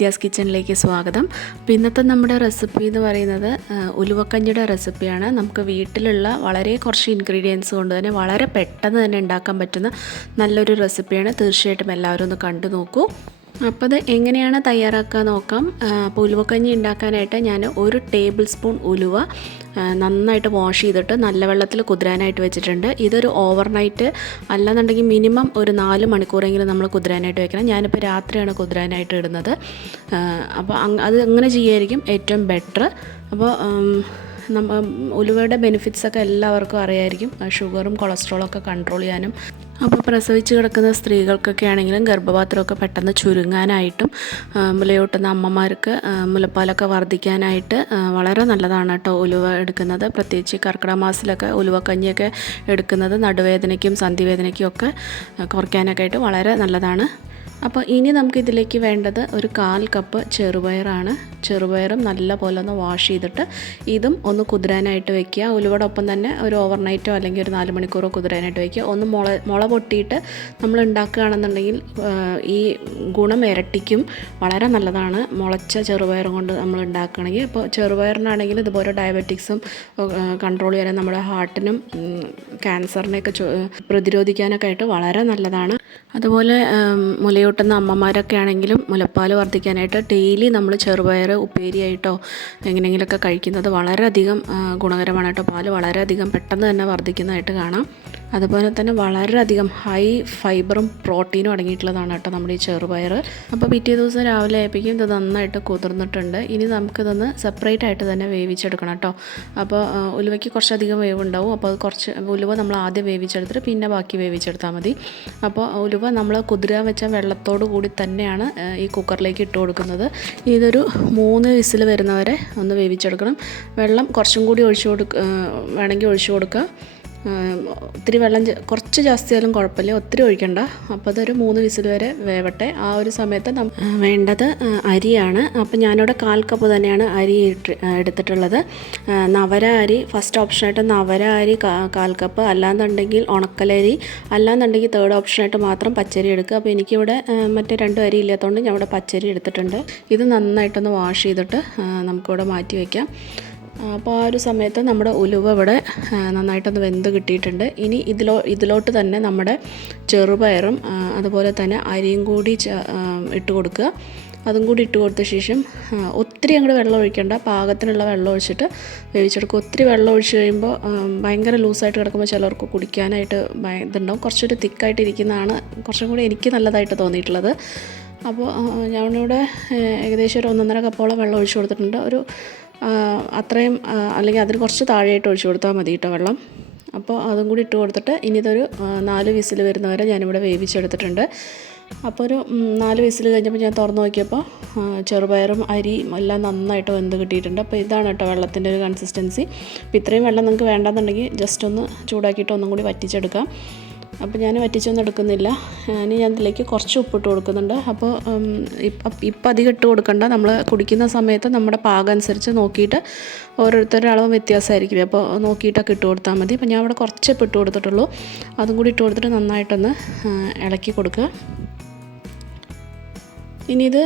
വിദ്യാസ് കിച്ചണിലേക്ക് സ്വാഗതം. അപ്പോൾ ഇന്നത്തെ നമ്മുടെ റെസിപ്പി എന്ന് പറയുന്നത് ഉലുവക്കഞ്ഞിയുടെ റെസിപ്പിയാണ്. നമുക്ക് വീട്ടിലുള്ള വളരെ കുറച്ച് ഇൻഗ്രീഡിയൻസ് കൊണ്ട് തന്നെ വളരെ പെട്ടെന്ന് തന്നെ ഉണ്ടാക്കാൻ പറ്റുന്ന നല്ലൊരു റെസിപ്പിയാണ്. തീർച്ചയായിട്ടും എല്ലാവരും ഒന്ന് കണ്ടു നോക്കൂ. അപ്പോൾ അത് എങ്ങനെയാണ് തയ്യാറാക്കുക നോക്കാം. അപ്പോൾ ഉലുവക്കഞ്ഞി ഉണ്ടാക്കാനായിട്ട് ഞാൻ 1 ടേബിൾ സ്പൂൺ ഉലുവ നന്നായിട്ട് വാഷ് ചെയ്തിട്ട് നല്ല വെള്ളത്തിൽ കുതിരാനായിട്ട് വെച്ചിട്ടുണ്ട്. ഇതൊരു ഓവർനൈറ്റ് അല്ലാന്നുണ്ടെങ്കിൽ മിനിമം ഒരു 4 മണിക്കൂറെങ്കിലും നമ്മൾ കുതിരാനായിട്ട് വെക്കണം. ഞാനിപ്പോൾ രാത്രിയാണ് കുതിരാനായിട്ട് ഇടുന്നത്. അപ്പോൾ അത് അങ്ങനെ ചെയ്യായിരിക്കും ഏറ്റവും ബെറ്റർ. അപ്പോൾ ഉലുവയുടെ ബെനിഫിറ്റ്സൊക്കെ എല്ലാവർക്കും അറിയായിരിക്കും. ഷുഗറും കൊളസ്ട്രോളൊക്കെ കൺട്രോൾ ചെയ്യാനും, അപ്പോൾ പ്രസവിച്ച് കിടക്കുന്ന സ്ത്രീകൾക്കൊക്കെ ആണെങ്കിലും ഗർഭപാത്രമൊക്കെ പെട്ടെന്ന് ചുരുങ്ങാനായിട്ടും മുലയൂട്ടുന്ന അമ്മമാർക്ക് മുലപ്പാലൊക്കെ വർദ്ധിക്കാനായിട്ട് വളരെ നല്ലതാണ് കേട്ടോ ഉലുവ എടുക്കുന്നത്. പ്രത്യേകിച്ച് കർക്കിടക മാസത്തിലൊക്കെ ഉലുവക്കഞ്ഞിയൊക്കെ എടുക്കുന്നത് നടുവേദനയ്ക്കും സന്ധിവേദനയ്ക്കും ഒക്കെ കുറയ്ക്കാനൊക്കെ ആയിട്ട് വളരെ നല്ലതാണ്. അപ്പോൾ ഇനി നമുക്കിതിലേക്ക് വേണ്ടത് ഒരു 1/4 കപ്പ് ചെറുപയറാണ്. ചെറുപയറും നല്ല പോലെ ഒന്ന് വാഷ് ചെയ്തിട്ട് ഇതും ഒന്ന് കുതിരാനായിട്ട് വെക്കുക. ഉലുവയുടെ ഒപ്പം തന്നെ ഒരു ഓവർനൈറ്റോ അല്ലെങ്കിൽ ഒരു 4 മണിക്കൂറോ കുതിരാനായിട്ട് വെക്കുക. ഒന്ന് മുള പൊട്ടിയിട്ട് നമ്മൾ ഉണ്ടാക്കുകയാണെന്നുണ്ടെങ്കിൽ ഈ ഗുണം ഇരട്ടിക്കും. വളരെ നല്ലതാണ് മുളച്ച ചെറുപയർ കൊണ്ട് നമ്മൾ ഉണ്ടാക്കുകയാണെങ്കിൽ. അപ്പോൾ ചെറുപയറിനാണെങ്കിൽ ഇതുപോലെ ഡയബറ്റിക്സും കൺട്രോൾ ചെയ്യാൻ, നമ്മുടെ ഹാർട്ടിനും ക്യാൻസറിനെയൊക്കെ പ്രതിരോധിക്കാനൊക്കെ ആയിട്ട് വളരെ നല്ലതാണ്. അതുപോലെ മുലയൂട്ടുന്ന അമ്മമാരൊക്കെ ആണെങ്കിലും മുലപ്പാൽ വർദ്ധിക്കാനായിട്ട് ഡെയിലി നമ്മൾ ചെറുപയർ ഉപ്പേരിയായിട്ടോ എങ്ങനെയെങ്കിലുമൊക്കെ കഴിക്കുന്നത് വളരെയധികം ഗുണകരമാണ് കേട്ടോ. പാൽ വളരെയധികം പെട്ടെന്ന് തന്നെ വർദ്ധിക്കുന്നതായിട്ട് കാണാം. അതുപോലെ തന്നെ വളരെയധികം ഹൈ ഫൈബറും പ്രോട്ടീനും അടങ്ങിയിട്ടുള്ളതാണ് കേട്ടോ നമ്മുടെ ഈ ചെറുപയർ. അപ്പോൾ പിറ്റേ ദിവസം രാവിലെ ആയപ്പോഴേക്കും ഇത് നന്നായിട്ട് കുതിർന്നിട്ടുണ്ട്. ഇനി നമുക്കിതൊന്ന് സെപ്പറേറ്റ് ആയിട്ട് തന്നെ വേവിച്ചെടുക്കണം കേട്ടോ. അപ്പോൾ ഉലുവയ്ക്ക് കുറച്ചധികം വേവുണ്ടാവും. അപ്പോൾ അത് കുറച്ച് ഉലുവ നമ്മൾ ആദ്യം വേവിച്ചെടുത്തിട്ട് പിന്നെ ബാക്കി വേവിച്ചെടുത്താൽ മതി. അപ്പോൾ ഉലുവ നമ്മൾ കുതിരാൻ വെച്ച വെള്ളത്തോടു കൂടി തന്നെയാണ് ഈ കുക്കറിലേക്ക് ഇട്ട് കൊടുക്കുന്നത്. ഇതൊരു 3 വിസിൽ വരുന്നവരെ ഒന്ന് വേവിച്ചെടുക്കണം. വെള്ളം കുറച്ചും കൂടി വേണമെങ്കിൽ ഒഴിച്ചു കൊടുക്കുക. ഒത്തിരി വെള്ളം കുറച്ച് ജാസ്തിയായാലും കുഴപ്പമില്ല, ഒത്തിരി ഒഴിക്കണ്ട. അപ്പോൾ അതൊരു 3 വിസിൽ വരെ വേവട്ടെ. ആ ഒരു സമയത്ത് വേണ്ടത് അരിയാണ്. അപ്പോൾ ഞാനിവിടെ 1/4 കപ്പ് തന്നെയാണ് അരി എടുത്തിട്ടുള്ളത്. നവര അരി ഫസ്റ്റ് ഓപ്ഷനായിട്ട് നവര അരി 1/4 കപ്പ്, അല്ലാന്നുണ്ടെങ്കിൽ ഉണക്കലരി, അല്ലാന്നുണ്ടെങ്കിൽ തേർഡ് ഓപ്ഷനായിട്ട് മാത്രം പച്ചരി എടുക്കുക. അപ്പോൾ എനിക്കിവിടെ മറ്റേ 2 അരി ഇല്ലാത്തതുകൊണ്ട് ഞാൻ ഇവിടെ പച്ചരി എടുത്തിട്ടുണ്ട്. ഇത് നന്നായിട്ടൊന്ന് വാഷ് ചെയ്തിട്ട് നമുക്കിവിടെ മാറ്റി വയ്ക്കാം. അപ്പോൾ ആ ഒരു സമയത്ത് നമ്മുടെ ഉലുവ ഇവിടെ നന്നായിട്ടൊന്ന് വെന്ത് കിട്ടിയിട്ടുണ്ട്. ഇനി ഇതിലോട്ട് തന്നെ നമ്മുടെ ചെറുപയറും അതുപോലെ തന്നെ അരിയും കൂടി ഇട്ട് കൊടുക്കുക. അതും കൂടി ഇട്ട് കൊടുത്ത ശേഷം ഒത്തിരി അങ്ങോട്ട് വെള്ളം ഒഴിക്കേണ്ട, പാകത്തിനുള്ള വെള്ളം ഒഴിച്ചിട്ട് വേവിച്ചെടുക്കുക. ഒത്തിരി വെള്ളം ഒഴിച്ച് കഴിയുമ്പോൾ ഭയങ്കര ലൂസായിട്ട് കിടക്കുമ്പോൾ ചിലർക്ക് കുടിക്കാനായിട്ട് ഇതുണ്ടാവും. കുറച്ചൊരു തിക്കായിട്ട് ഇരിക്കുന്നതാണ് കുറച്ചും കൂടി എനിക്ക് നല്ലതായിട്ട് തോന്നിയിട്ടുള്ളത്. അപ്പോൾ ഞാനിവിടെ ഏകദേശം ഒരു 1.5 കപ്പോളം വെള്ളം ഒഴിച്ച് കൊടുത്തിട്ടുണ്ട്. ഒരു അത്രയും അല്ലെങ്കിൽ അതിന് കുറച്ച് താഴെയായിട്ട് ഒഴിച്ചു കൊടുത്താൽ മതി കേട്ടോ വെള്ളം. അപ്പോൾ അതും കൂടി ഇട്ട് കൊടുത്തിട്ട് ഇനി ഇതൊരു 4 വിസിൽ വരുന്നവരെ ഞാനിവിടെ വേവിച്ചെടുത്തിട്ടുണ്ട്. അപ്പോൾ ഒരു 4 വിസിൽ കഴിഞ്ഞപ്പോൾ ഞാൻ തുറന്ന് നോക്കിയപ്പോൾ ചെറുപയറും അരിയും എല്ലാം നന്നായിട്ട് വെന്ത് കിട്ടിയിട്ടുണ്ട്. അപ്പോൾ ഇതാണ് കേട്ടോ വെള്ളത്തിൻ്റെ ഒരു കൺസിസ്റ്റൻസി. അപ്പോൾ ഇത്രയും വെള്ളം നിങ്ങൾക്ക് വേണ്ടെന്നുണ്ടെങ്കിൽ ജസ്റ്റ് ഒന്ന് ചൂടാക്കിയിട്ട് ഒന്നും കൂടി വറ്റിച്ചെടുക്കാം. അപ്പോൾ ഞാൻ വറ്റിച്ചൊന്നും എടുക്കുന്നില്ല. ഞാൻ ഇതിലേക്ക് കുറച്ച് ഉപ്പിട്ട് കൊടുക്കുന്നുണ്ട്. അപ്പോൾ ഇപ്പം അധികം ഇട്ട് കൊടുക്കണ്ട. നമ്മൾ കുടിക്കുന്ന സമയത്ത് നമ്മുടെ പാകം അനുസരിച്ച് നോക്കിയിട്ട് ഓരോരുത്തരുടെ അളവ് വ്യത്യാസമായിരിക്കും. അപ്പോൾ നോക്കിയിട്ടൊക്കെ ഇട്ട് കൊടുത്താൽ മതി. അപ്പോൾ ഞാൻ ഇവിടെ കുറച്ചേ ഇട്ട് കൊടുത്തിട്ടുള്ളൂ. അതും കൂടി ഇട്ട് കൊടുത്തിട്ട് നന്നായിട്ടൊന്ന് ഇളക്കി കൊടുക്കുക. ഇനി ഇത്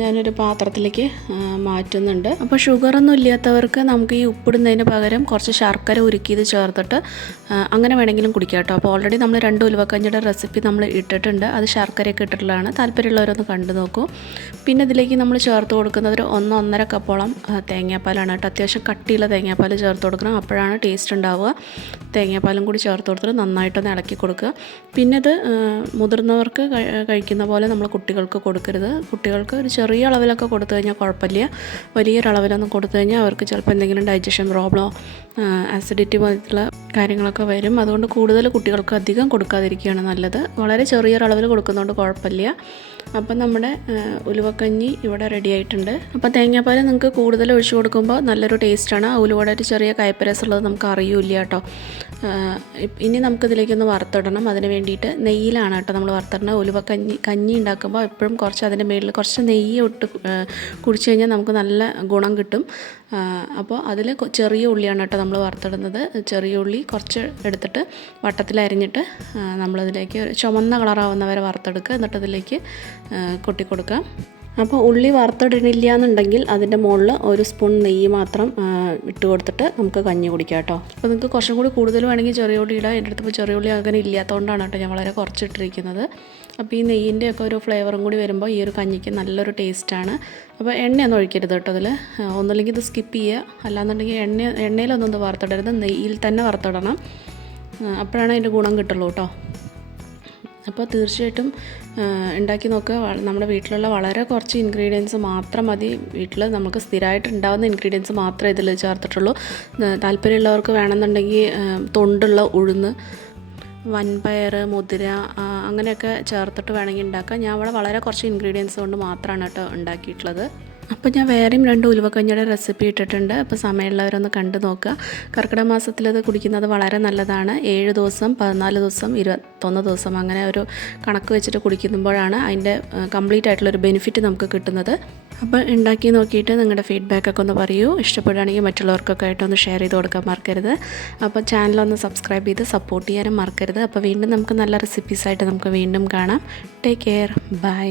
ഞാനൊരു പാത്രത്തിലേക്ക് മാറ്റുന്നുണ്ട്. അപ്പോൾ ഷുഗറൊന്നും ഇല്ലാത്തവർക്ക് നമുക്ക് ഈ ഉപ്പിടുന്നതിന് പകരം കുറച്ച് ശർക്കര ഉരുക്കി ഇത് ചേർത്തിട്ട് അങ്ങനെ വേണമെങ്കിലും കുടിക്കാം കേട്ടോ. അപ്പോൾ ഓൾറെഡി നമ്മൾ 2 ഉലുവക്കഞ്ഞിയുടെ റെസിപ്പി നമ്മൾ ഇട്ടിട്ടുണ്ട്. അത് ശർക്കരയൊക്കെ ഇട്ടിട്ടുള്ളതാണ്. താല്പര്യമുള്ളവരൊന്ന് കണ്ടു നോക്കൂ. പിന്നെ ഇതിലേക്ക് നമ്മൾ ചേർത്ത് കൊടുക്കുന്നത് ഒരു 1-1.5 കപ്പോളം തേങ്ങാപ്പാലാണ് കേട്ടോ. അത്യാവശ്യം കട്ടിയുള്ള തേങ്ങാപ്പാൽ ചേർത്ത് കൊടുക്കണം. അപ്പോഴാണ് ടേസ്റ്റ് ഉണ്ടാവുക. തേങ്ങാപ്പാലും കൂടി ചേർത്ത് കൊടുത്തിട്ട് നന്നായിട്ടൊന്ന് ഇളക്കി കൊടുക്കുക. പിന്നെ ഇത് മുതിർന്നവർക്ക് കഴിക്കുന്ന പോലെ നമ്മൾ കുട്ടികൾക്ക് കൊടുക്കരുത്. കുട്ടികൾക്ക് ഒരു ചെറിയ അളവിലൊക്കെ കൊടുത്തു കഴിഞ്ഞാൽ കുഴപ്പമില്ല. വലിയൊരളവിലൊന്നും കൊടുത്തു കഴിഞ്ഞാൽ അവർക്ക് ചിലപ്പോൾ എന്തെങ്കിലും ഡൈജഷൻ പ്രോബ്ലമോ ആസിഡിറ്റി പോലത്തുള്ള കാര്യങ്ങളൊക്കെ വരും. അതുകൊണ്ട് കൂടുതൽ കുട്ടികൾക്ക് അധികം കൊടുക്കാതിരിക്കുകയാണ് നല്ലത്. വളരെ ചെറിയൊരളവിൽ കൊടുക്കുന്നതുകൊണ്ട് കുഴപ്പമില്ല. അപ്പം നമ്മുടെ ഉലുവക്കഞ്ഞി ഇവിടെ റെഡി ആയിട്ടുണ്ട്. അപ്പോൾ തേങ്ങാപ്പാൽ നിങ്ങൾക്ക് കൂടുതൽ ഒഴിച്ചു കൊടുക്കുമ്പോൾ നല്ലൊരു ടേസ്റ്റാണ്. ഉലുവയുടെ ഒരു ചെറിയ കയ്പ്പരസുള്ളത് നമുക്ക് അറിയില്ല കേട്ടോ. ഇനി നമുക്കിതിലേക്കൊന്ന് വറുത്തിടണം. അതിന് വേണ്ടിയിട്ട് നെയ്യിലാണ് കേട്ടോ നമ്മൾ വറുത്തിടണം. കഞ്ഞി ഉണ്ടാക്കുമ്പോൾ എപ്പോഴും കുറച്ച് അതിൻ്റെ മുകളിൽ കുറച്ച് നെയ്യ് ഇട്ട് കുടിച്ച് കഴിഞ്ഞാൽ നമുക്ക് നല്ല ഗുണം കിട്ടും. അപ്പോൾ അതിൽ ചെറിയ ഉള്ളിയാണ് കേട്ടോ നമ്മൾ വറുത്തിടുന്നത്. ചെറിയ ഉള്ളി കുറച്ച് എടുത്തിട്ട് വട്ടത്തിലരിഞ്ഞിട്ട് നമ്മളതിലേക്ക് ചുമന്ന കളറാവുന്നവരെ വറുത്തെടുക്കുക. എന്നിട്ട് അതിലേക്ക് കൊട്ടി കൊടുക്കുക. അപ്പോൾ ഉള്ളി വറുത്തിടണില്ല എന്നുണ്ടെങ്കിൽ അതിൻ്റെ മുകളിൽ ഒരു സ്പൂൺ നെയ്യ് മാത്രം ഇട്ട് കൊടുത്തിട്ട് നമുക്ക് കഞ്ഞി കുടിക്കാം കേട്ടോ. അപ്പോൾ നിങ്ങൾക്ക് കുറച്ചും കൂടി കൂടുതൽ വേണമെങ്കിൽ ചെറിയ ഉള്ളി ഇടാം. എൻ്റെ അടുത്ത് ഇപ്പോൾ ചെറിയ ഉള്ളി അങ്ങനെ ഇല്ലാത്തതുകൊണ്ടാണ് കേട്ടോ ഞാൻ വളരെ കുറച്ചിട്ടിരിക്കുന്നത്. അപ്പോൾ ഈ നെയ്യിൻ്റെയൊക്കെ ഒരു ഫ്ലേവറും കൂടി വരുമ്പോൾ ഈ ഒരു കഞ്ഞിക്ക് നല്ലൊരു ടേസ്റ്റാണ്. അപ്പോൾ എണ്ണയൊന്നും ഒഴിക്കരുത് കേട്ടോ അതിൽ. ഒന്നുമില്ലെങ്കിൽ ഇത് സ്കിപ്പ് ചെയ്യുക, അല്ലാന്നുണ്ടെങ്കിൽ എണ്ണയിലൊന്നും ഇത് വറുത്തിടരുത്, നെയ്യിൽ തന്നെ വറുത്തിടണം. അപ്പോഴാണ് അതിൻ്റെ ഗുണം കിട്ടുള്ളൂ കേട്ടോ. അപ്പോൾ തീർച്ചയായിട്ടും ഉണ്ടാക്കി നോക്കുക. നമ്മുടെ വീട്ടിലുള്ള വളരെ കുറച്ച് ഇൻഗ്രീഡിയൻസ് മാത്രം മതി. വീട്ടിൽ നമുക്ക് സ്ഥിരമായിട്ട് ഉണ്ടാകുന്ന ഇൻഗ്രീഡിയൻസ് മാത്രമേ ഇതിൽ ചേർത്തിട്ടുള്ളൂ. താല്പര്യമുള്ളവർക്ക് വേണമെന്നുണ്ടെങ്കിൽ തൊണ്ടുള്ള ഉഴുന്ന്, വൻപയർ, മുതിര അങ്ങനെയൊക്കെ ചേർത്തിട്ട് വേണമെങ്കിൽ ഉണ്ടാക്കാം. ഞാൻ ഇവിടെ വളരെ കുറച്ച് ഇൻഗ്രീഡിയൻസ് കൊണ്ട് മാത്രമാണ് കേട്ടോ ഉണ്ടാക്കിയിട്ടുള്ളത്. അപ്പോൾ ഞാൻ വേറെയും 2 ഉലുവക്കഞ്ഞിയുടെ റെസിപ്പി ഇട്ടിട്ടുണ്ട്. അപ്പോൾ സമയമുള്ളവരൊന്ന് കണ്ടു നോക്കുക. കർക്കിടക മാസത്തിലത് കുടിക്കുന്നത് വളരെ നല്ലതാണ്. 7 ദിവസം, 14 ദിവസം, 21 ദിവസം അങ്ങനെ ഒരു കണക്ക് വെച്ചിട്ട് കുടിക്കുമ്പോഴാണ് അതിൻ്റെ കംപ്ലീറ്റ് ആയിട്ടുള്ളൊരു ബെനിഫിറ്റ് നമുക്ക് കിട്ടുന്നത്. അപ്പോൾ ഉണ്ടാക്കി നോക്കിയിട്ട് നിങ്ങളുടെ ഫീഡ്ബാക്കൊക്കെ ഒന്ന് പറയൂ. ഇഷ്ടപ്പെടുകയാണെങ്കിൽ മറ്റുള്ളവർക്കൊക്കെ ആയിട്ടൊന്ന് ഷെയർ ചെയ്ത് കൊടുക്കാൻ മറക്കരുത്. അപ്പോൾ ചാനലൊന്ന് സബ്സ്ക്രൈബ് ചെയ്ത് സപ്പോർട്ട് ചെയ്യാനും മറക്കരുത്. അപ്പോൾ വീണ്ടും നമുക്ക് നല്ല റെസിപ്പീസായിട്ട് നമുക്ക് വീണ്ടും കാണാം. Take care, by.